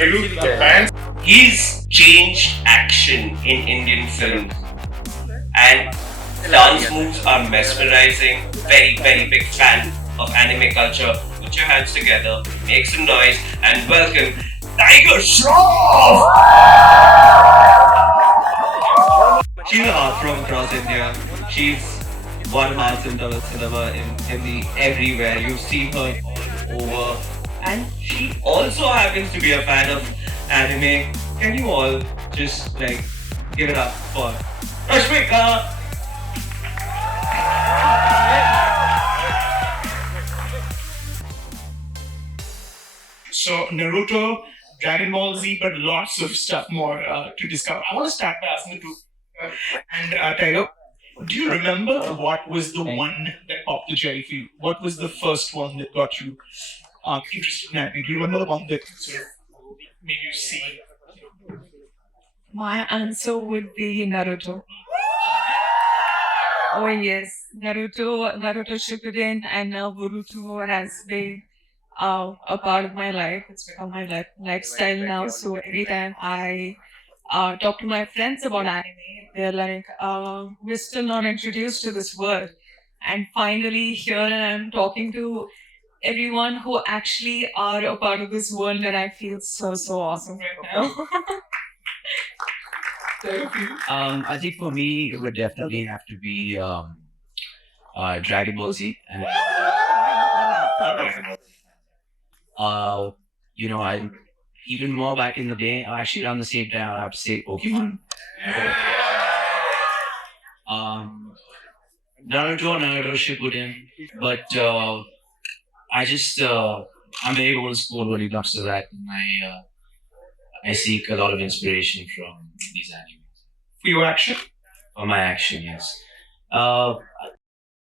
He's changed action in Indian films, and dance moves are mesmerizing. Very, very big fan of anime culture. Put your hands together, make some noise, and welcome Tiger Shroff! She's an art from across India. She's one man in Tamil cinema in the everywhere. You've seen her all over. And she also happens to be a fan of anime. Can you all just like give it up for Rashmika? So Naruto, Dragon Ball Z, but lots of stuff more to discover. I want to start by asking you to, and Tyler, do you remember what was the one that popped the cherry for you? What was the first one that got you interested in anime? Do you remember the one that sort of made you see? My answer would be Naruto. Oh yes, Naruto Shippuden and now Boruto has been a part of my life. It's become my lifestyle now. So every time I talk to my friends about anime, they're like, "We're still not introduced to this world." And finally, here I am talking to everyone who actually are a part of this world, and I feel so awesome right now. I think for me it would definitely have to be Dragon Ball Z. And, I even more back in the day. Actually, around the same time, I have to say Pokemon. Um, Naruto Shippuden, but I just I'm very old school when it comes to that. And I seek a lot of inspiration from these animes. For your action? For my action, yes. Uh,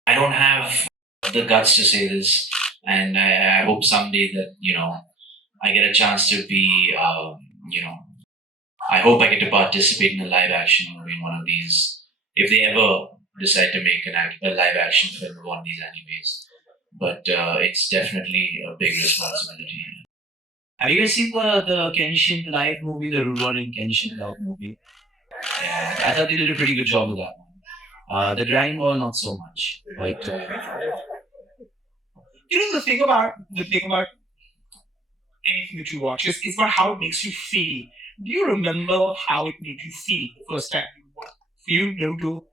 I don't have the guts to say this, and I hope someday that I get a chance to be I hope I get to participate in a live action movie in one of these if they ever decide to make a live action film of one of these animes. But it's definitely a big responsibility. Have you guys seen the Kenshin live movie, the Rurouni Kenshin live movie? Yeah, I thought they did a pretty good job with that one. The Dragon Ball, not so much. But The thing about anything that you watch is about how it makes you feel. Do you remember how it made you feel the first time you watched? Feel Naruto?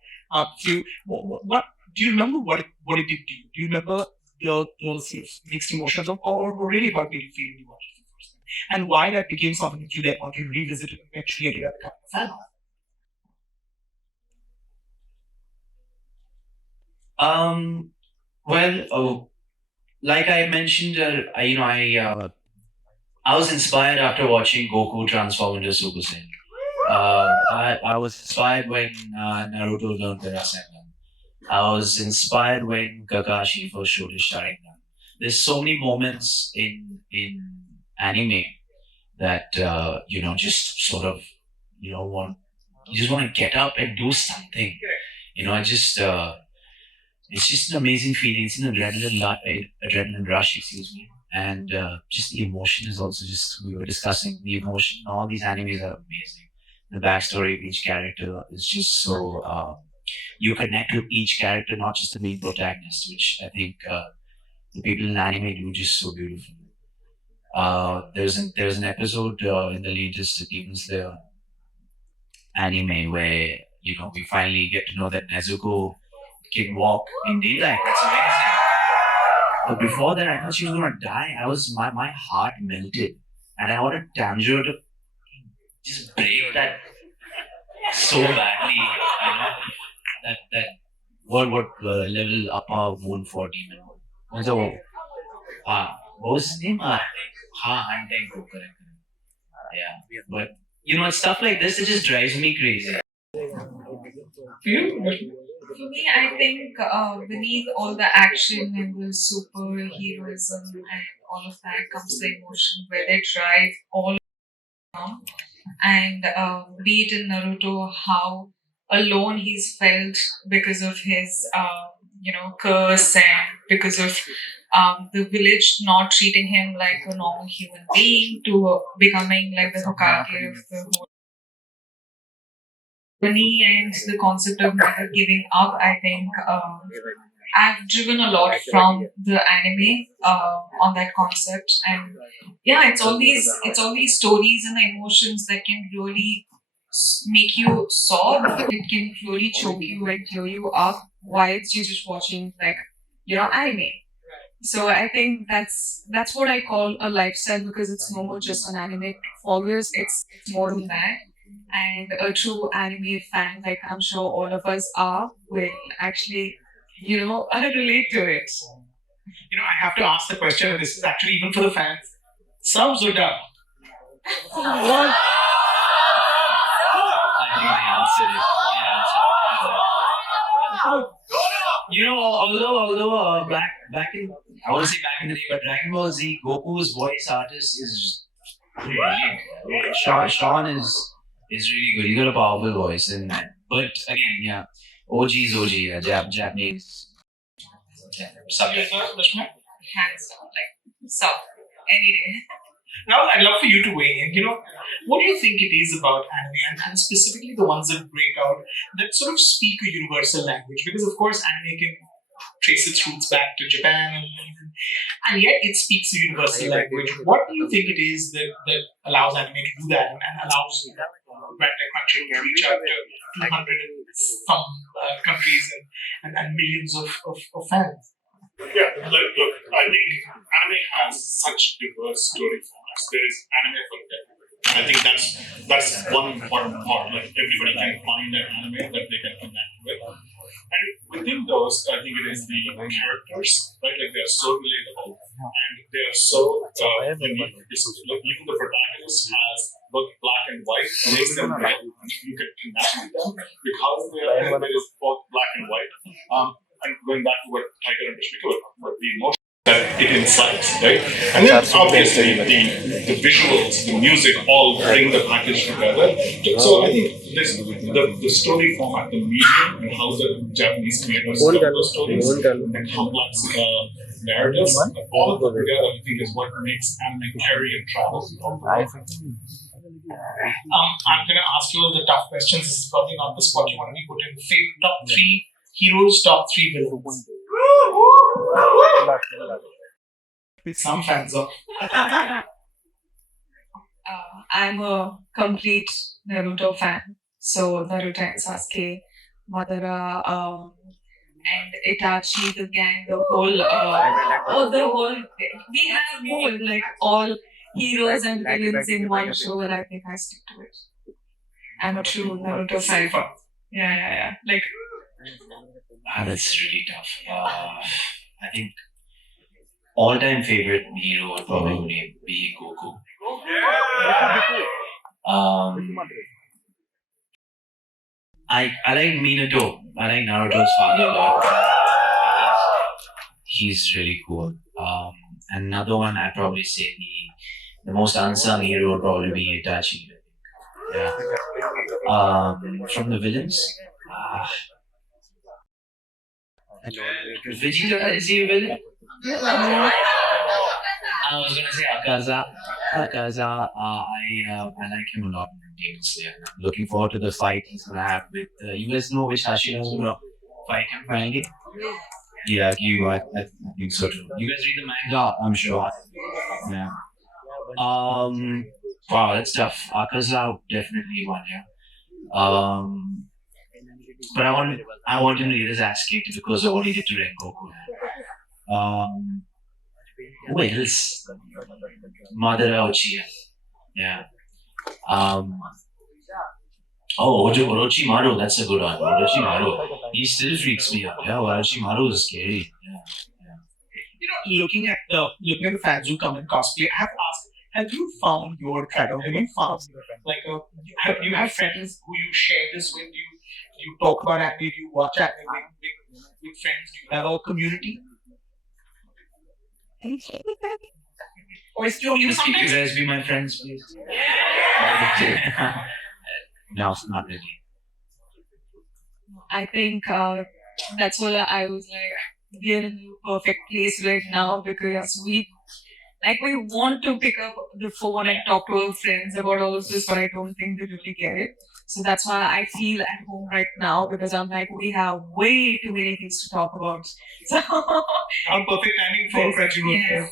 Feel what? Do you remember what it did to you? Do you remember the sort of mixed emotions of, or really what made you feel when you watched it the first time? And why that became something that you then want to revisit and eventually ended up becoming a fan of? well, like I mentioned, I was inspired after watching Goku transform into Super Saiyan. I was inspired when Naruto learned the Rasengan. I was inspired when Kakashi first showed his Sharingan. There's so many moments in anime that just sort of want you just want to get up and do something. I just it's just an amazing feeling. It's an adrenaline rush, excuse me. And just the emotion is also just, we were discussing the emotion. All these animes are amazing. The backstory of each character is just so, you connect with each character, not just the main protagonist, which I think the people in anime do just so beautifully. There's an episode in the latest Demon Slayer anime where we finally get to know that Nezuko can walk in daylight. That's amazing. But before that, I thought she was gonna die. My heart melted, and I wanted Tanjiro to just break that so badly. That what level upper wound for demon. And so, what was his name? Hunting correct. Yeah, but stuff like this, it just drives me crazy. For you? For me, I think beneath all the action and the superheroism and all of that comes the emotion where they drive all around. And be it in Naruto, how alone he's felt because of his, curse and because of the village not treating him like a normal human being to becoming like the Hokage of the whole company, and the concept of never giving up. I think I've driven a lot from the anime on that concept, and yeah, it's all these stories and the emotions that can really make you sob. It can really choke you and tear you up while you're just watching like anime. So I think that's what I call a lifestyle, because it's no more just an anime followers. It's more than that. And a true anime fan, like I'm sure all of us are, will actually, relate to it. I have to ask the question, and this is actually even for the fans. Subs or dub? I think the answer is back in, I won't say back in the day, but Dragon Ball Z, Goku's voice artist is brilliant. Sean is really good. He got a powerful voice, and but again, yeah, OG's OG, Japanese subject. Hands down, like so any day. Now, I'd love for you to weigh in. What do you think it is about anime, and specifically the ones that break out, that sort of speak a universal language? Because, of course, anime can trace its roots back to Japan, and yet it speaks a universal language. What do you think it is that allows anime to do that, and allows brand like Crunchyroll to reach out to 200 and some countries and millions of fans? Yeah, look, I think anime has such diverse story formats. There is anime for everybody. I think that's one important part. Like everybody can find an anime that they can connect with. And within those, I think it is the characters, right? Like they are so relatable and they are so unique. Like even the protagonist has both black and white, makes them real. You can connect with them because there is both black and white. And going back to what Tiger and Rashmika were talking about, the emotion that it incites, right? And then obviously the visuals, the music all bring the package together. So I think this the story format, the medium, and how the Japanese creators tell those stories, the complex narratives, all of them together, I think is what makes anime carry and travel. I'm going to ask you all the tough questions. This is probably not the spot you want to be put in. Favorite top three heroes, top three villains. With some fans of. I'm a complete Naruto fan. So Naruto and Sasuke, Madara, and Itachi, the gang, the whole. We have more like all heroes and villains in one show, and I think I stick to it. I'm a true Naruto fan. Yeah. Like That's really tough. I think all-time favorite hero would probably be Goku. I like Minato. I like Naruto's father a lot. He's really cool. Another one I'd probably say the most unsung hero would probably be Itachi. Yeah. From the villains, Vegeta is he a villain? I was gonna say Akaza. I like him a lot. Demon Slayer. I'm looking forward to the fight he's gonna have with. You guys know which Hashira's gonna fight him finally? Yeah, I think so too. You guys read the manga, I'm sure. Yeah. Wow, that's tough. Akaza definitely one. Yeah. But I want him to get his ass kicked because I only get to Rengoku. Wait, this Madara Uchiha. Yeah. Orochimaru, that's a good one. Orochimaru. He still freaks me out. Yeah, Orochimaru is scary. Yeah. Looking at the fans who come in cosplay, I have asked, have you found your tribe? Have you found have you have friends who you share this with? Do you talk about anime? Do you watch anime with friends? Do you have a community? Or is it you You sometimes? guys be my friends, please? No, not really. I think that's what I was like. we're in the perfect place right now because we want to pick up the phone and talk to our friends about all of this, but I don't think they really get it. So that's why I feel at home right now because I'm like, we have way too many things to talk about. So Our perfect timing for Crunchyroll. yes.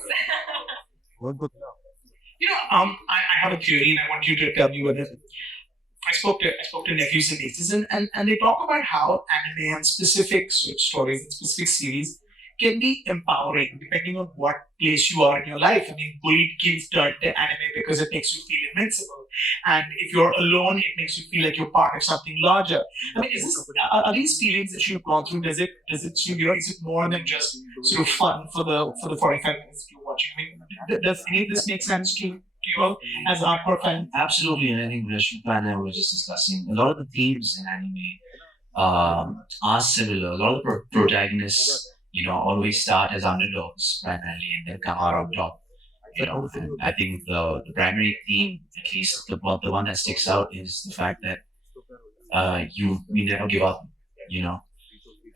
I have a theory, and I want you to tell me whether I spoke to nephews and nieces, and they talk about how anime and specific stories and specific series can be empowering depending on what place you are in your life. I mean, bullied kids turn to anime because it makes you feel invincible, and if you're alone, it makes you feel like you're part of something larger. I mean, are these feelings that you've gone through? Does it is it more than just sort of fun for the 45 minutes you're watching? I mean, does any of this make sense to you all as hardcore fans? Absolutely, and I think Rashmika and I were just discussing a lot of the themes in anime are similar. A lot of the protagonists, always start as underdogs primarily and then come out on top. And I think the primary theme, at least the one that sticks out, is the fact that we never give up. You know,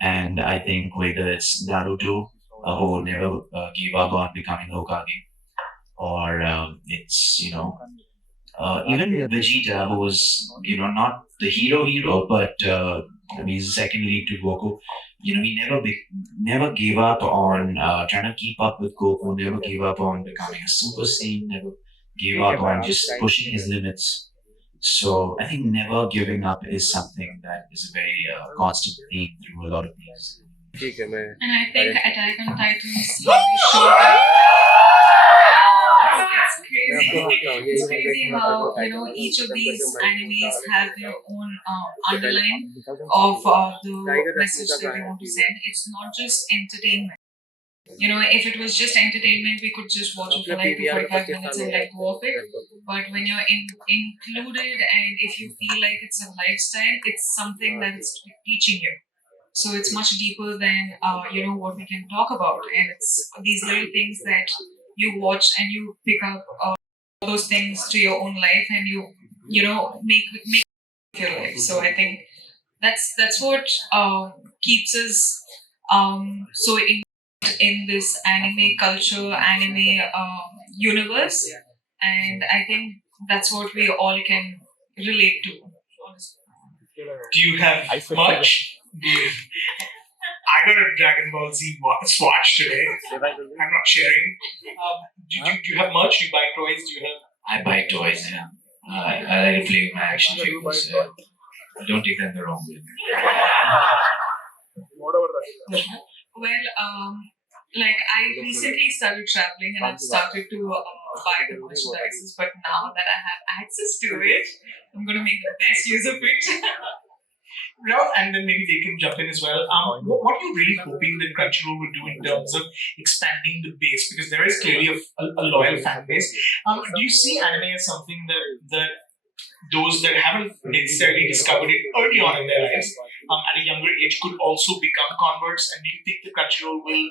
and I think whether it's Naruto, who never gave up on becoming Hokage, or it's even Vegeta, who was not the hero, but he's the second lead to Goku. He never gave up on trying to keep up with Goku. Never gave up on becoming a Super Saiyan. Never gave up on just pushing his limits. So I think never giving up is something that is a very constant theme through a lot of these. And I think Attack on Titan's how they show that it's crazy. It's crazy how each of these animes have their own underline of the message that they want to send. It's not just entertainment. If it was just entertainment, we could just watch it for like 2 45 minutes and let go of it. But when you're included and if you feel like it's a lifestyle, it's something that it's teaching you. So it's much deeper than what we can talk about, and it's these little things that you watch and you pick up those things to your own life, and you make your life. So I think that's what keeps us so in this anime culture, anime universe, and I think that's what we all can relate to. Do you have much? I got a Dragon Ball Z swatch today. I'm not sharing. Do you have much? You buy toys? Do you have? I buy toys. Yeah. I like to play with my action figures. Don't take that the wrong way. Well, like I recently started traveling and I've started to buy the merchandises, but now that I have access to it, I'm going to make the best use of it. And then maybe they can jump in as well. What are you really hoping that Crunchyroll will do in terms of expanding the base? Because there is clearly a loyal fan base. Do you see anime as something that those that haven't necessarily discovered it early on in their lives at a younger age could also become converts? And do you think the Crunchyroll will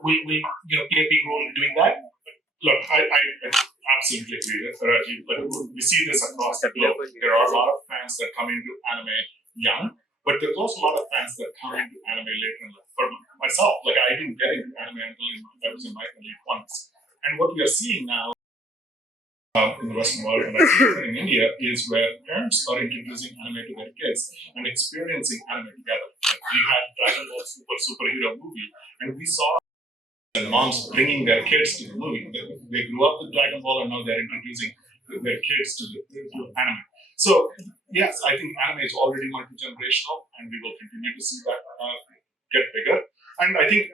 play a big role in doing that? Look, I absolutely agree with Rajeev, but we see this across the globe. There are a lot of fans that come into anime young, but there's also a lot of fans that come into anime later in life. For myself, like I didn't get into anime until I was in my late 20s. And what we are seeing now in the Western world, and I see it in India, is where parents are introducing anime to their kids and experiencing anime together. Like we had Dragon Ball superhero movie, and we saw and moms bringing their kids to the movie. They grew up with Dragon Ball, and now they're introducing their kids to anime. So yes, I think anime is already multi-generational, and we will continue to see that get bigger. And I think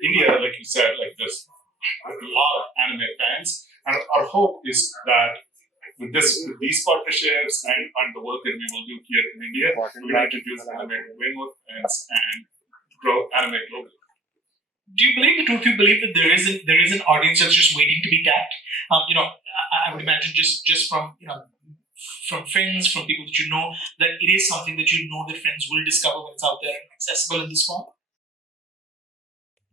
India, like you said, like there's a lot of anime fans, and our hope is that with these partnerships and the work that we will do here in India, we will introduce anime to way more fans and grow anime globally. Do you believe the truth? You believe that there is an audience that's just waiting to be tapped? I would imagine just from from friends, from people that you know, that it is something that you know that friends will discover when it's out there and accessible in this form.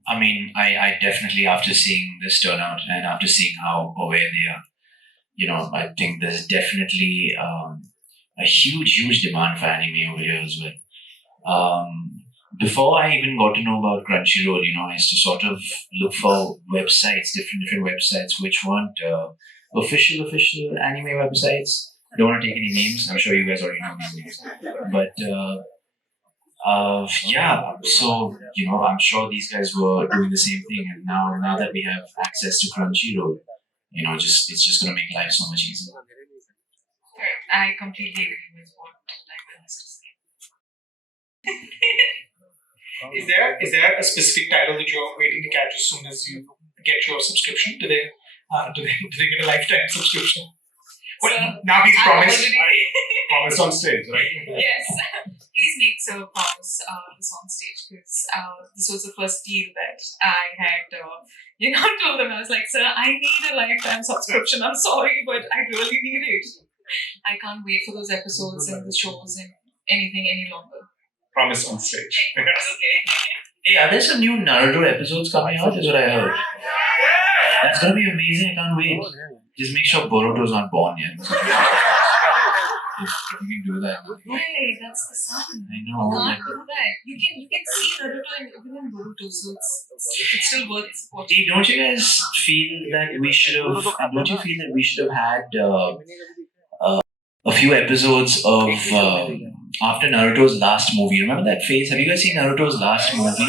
I mean, I definitely, after seeing this turnout and after seeing how aware they are, I think there's definitely a huge demand for anime over here as well. before I even got to know about Crunchyroll, I used to sort of look for websites, different websites, which weren't official anime websites. Don't want to take any names. I'm sure you guys already know these names, but yeah. So I'm sure these guys were doing the same thing, and now that we have access to Crunchyroll, just it's just gonna make life so much easier. I completely agree with what Diamond has to say. Is there a specific title that you're waiting to catch as soon as you get your subscription? Do they get a lifetime subscription? Well, So, now he's I promised. already- Promise on stage, right? Yes. Please make Sir promise this on stage because this was the first deal that I had, told them. I was like, Sir, I need a lifetime subscription. I'm sorry, but I really need it. I can't wait for those episodes and the shows and anything any longer. Promise on stage. Okay. Hey, are there some new Naruto episodes coming out? Is what I heard. That's gonna be amazing. I can't wait. Just make sure Boruto's not born yet. If you can do that. Hey, that's the son. I You know. can't do that. You can see Naruto and even in Boruto, so it's still worth watching. Hey, don't you guys feel that we should have? Don't you feel that we should have had a few episodes of after Naruto's last movie? Remember that phase? Have you guys seen Naruto's last movie?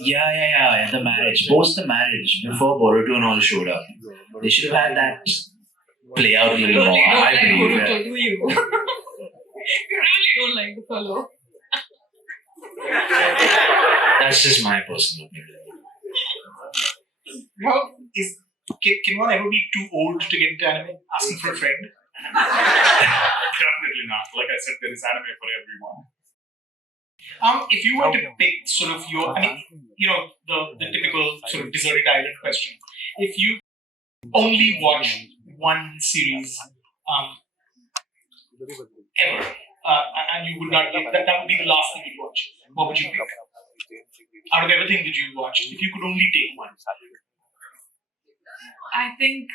Yeah. The marriage, post the marriage, before Boruto and all showed up, they should have had that play out a You little really more. don't I like believe Boruto, that. do you? You really don't like the fellow. That's just my personal opinion. Can one ever be too old to get into anime? Asking for a friend. Definitely not. Like I said, there is anime for everyone. If you were to pick sort of the typical sort of deserted island question. If you only watch one series ever, and you would not that would be the last thing you watch, what would you pick? Out of everything that you watched, if you could only take one. I think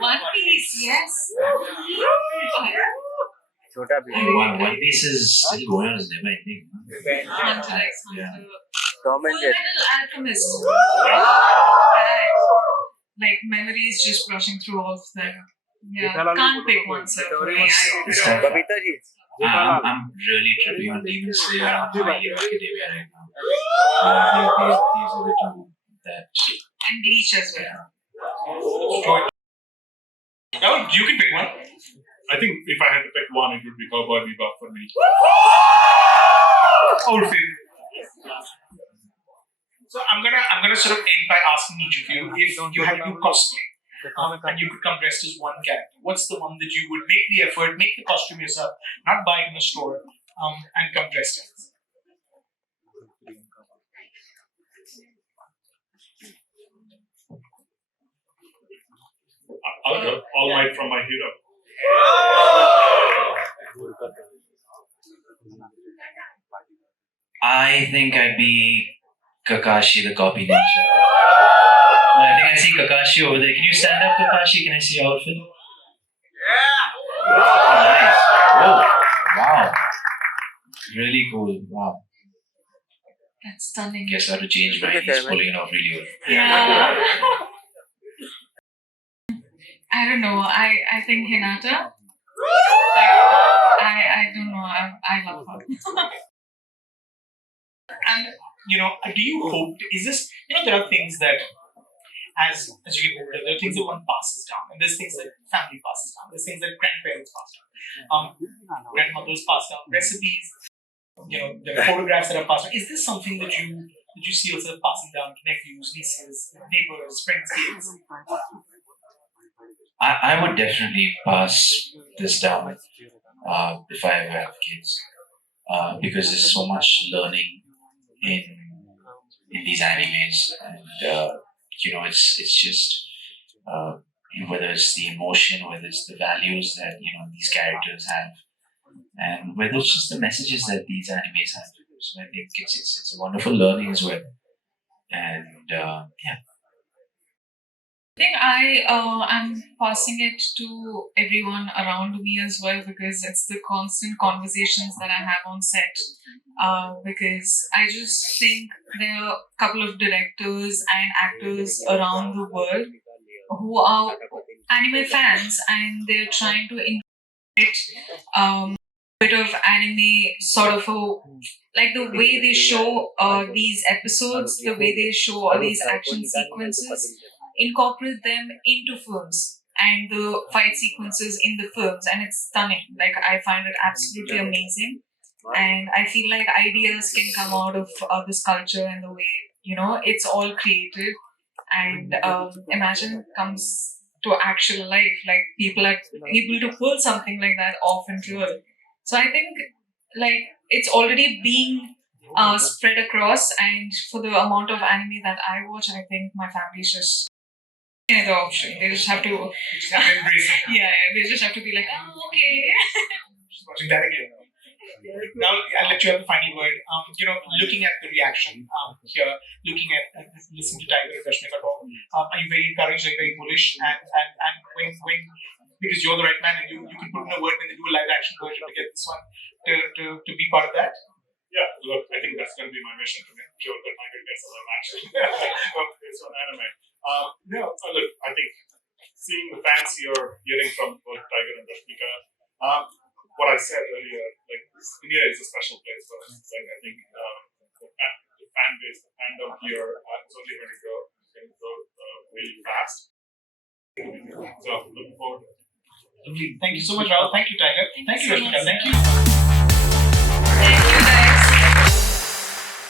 One Piece, yes. One Piece is still going on, is never ending. Hunter x Yeah. Hunter. Full Metal Alchemist. Like memories just brushing through all of them. Yeah, can't pick one, sir. For me, It's tough. I'm really tripping on Demon Slayer and My Hero Academia right now. These are the two that. and Bleach as well. Rahul, you can pick one. I think if I had to pick one, it would be Cowboy Bebop for me. Old favorite. So I'm gonna sort of end by asking each of you if you had to do cosplay and you could come dressed as one character. What's the one that you would make the effort, make the costume yourself, not buy it in a store, and come dressed as? I'll go. All Might from My Hero. I think I'd be Kakashi the copy ninja. I think I see Kakashi over there. Can you stand up, Kakashi? Can I see your outfit? Yeah! Oh, nice. Whoa. Wow. Really cool. Wow. That's stunning. Guess I have to change mine. He's pulling it off really well. Yeah. I don't know. I think Hinata. I don't know. I love her. And do you hope? Is this there are things that as you get older, there are things that one passes down, and there's things that family passes down. There's things that grandparents pass down. Grandmothers pass down recipes. There are photographs that are passed down. Is this something that you see yourself passing down to nephews, nieces, neighbors, friends, kids? I would definitely pass this down if I ever have kids. Because there's so much learning in these animes, and it's just whether it's the emotion, whether it's the values that these characters have, and whether it's just the messages that these animes have. So I think it's a wonderful learning as well, and yeah. think I am passing it to everyone around me as well, because it's the constant conversations that I have on set. Because I just think there are a couple of directors and actors around the world who are anime fans, and they're trying to integrate bit of anime, sort of a, like the way they show these episodes, the way they show all these action sequences, incorporate them into films and the fight sequences in the films, and it's stunning. Like, I find it absolutely amazing, and I feel like ideas can come out of this culture and the way, it's all created. And imagine comes to actual life, like people are able to pull something like that off in real. So I think, like, it's already being spread across, and for the amount of anime that I watch, I think my family's just the option. They just have to, Just have to embrace it. yeah, they just have to be like, oh, okay. Just watching that again. Now I'll let you have the final word. Looking at the reaction here, looking at listening to Tiger and Rashmika talk, are you very encouraged, like very bullish, and when because you're the right man and you can put in a word when they do a live action version to get this one to be part of that? Yeah, look, I think that's going to be my mission to make sure that Tiger gets a live action. It's on anime. Look, I think seeing the fans you're hearing from both Tiger and Rashmika, what I said earlier, like India is a special place for us. Like I think the fan base, the fandom here is only going to grow really fast. So looking forward. Thank you so much, Rahul. Thank you, Tiger. Thank you, so Rashmika. much. Thank you.